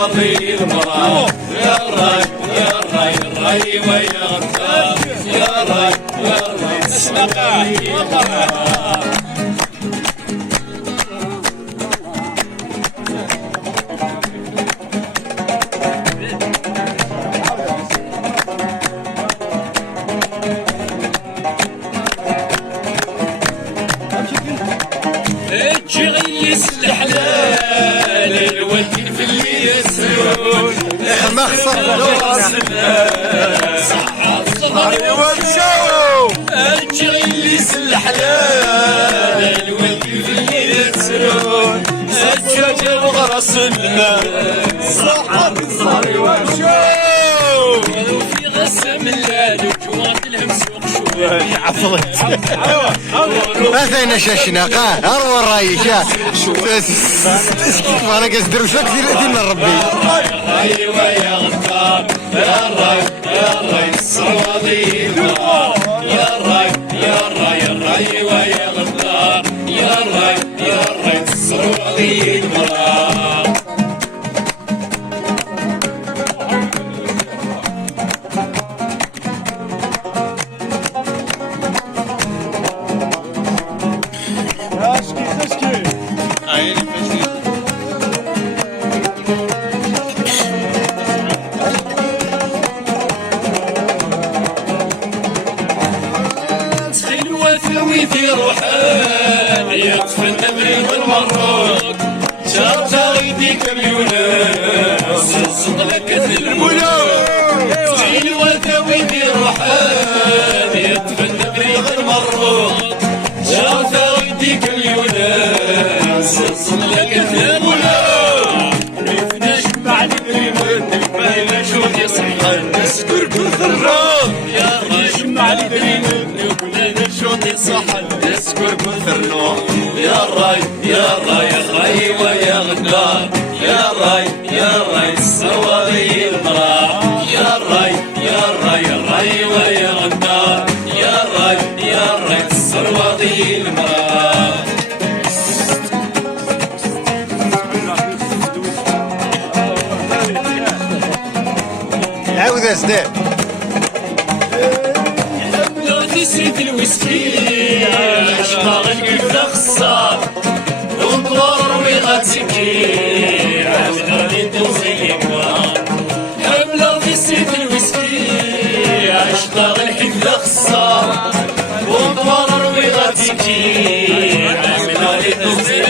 صوابي المرأة يا راي يا راي الراي ويا غدار يا راي يا راي صوابي المرأة تجغيس الحلال الوالدين في اللي يسرون ما خسر صحة الصبر ومشاو تجغيس الحلال الوالدين في اللي يسرون الدجاجة وغرس الماء صحة الصبر ومشاو في غسم الليل وجوات الهمسوق شوي عفرت هذا شاشنا قاه اروى الرايشة انا قصدر وشك دينا ربي راي ويا غدار يا راي يا راي الصوادي يا راي يا راي الراي ويا غدار يا راي يا راي الصوادي المرأة ثوي في روحان يطفي النمر والمروك شرط غيديك اليونان صدقك الملوك زين وثوي في روحان يطفي النمر والمروك شرط غيديك اليونان صدقك الملوك ريفنا جمع الدريمن بايلا شوف يصحى نسكر كل خراج يا جمع الدريمن شوطي صحن يسكر كثرنو يا راي يا راي الراي ويا غدار يا راي يا راي الصواري المرأة يا راي يا راي الراي ويا غدار يا راي يا راي الصواري المرأة عاود اسداد سيد الويسكي اشتغل قلنا خسار ونطور ويغاتيكي عاوداني ندوزي حملة في سيد الويسكي اشتغل قلنا خسار ونطور ويغاتيكي عاوداني ندوزي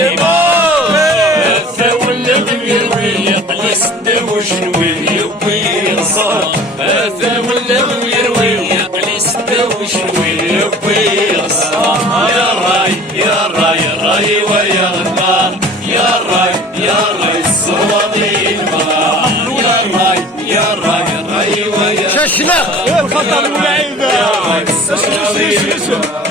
هذا ولا غير يقلس داوش نويل يبي رصار هذا ولا غير يقلس داوش نويل يا راي يا راي الراي ويا غدار يا راي يا راي الصوادي المرأة يا راي يا راي الراي ويا شاشنا الخطر والعيبة يا راي الصوادي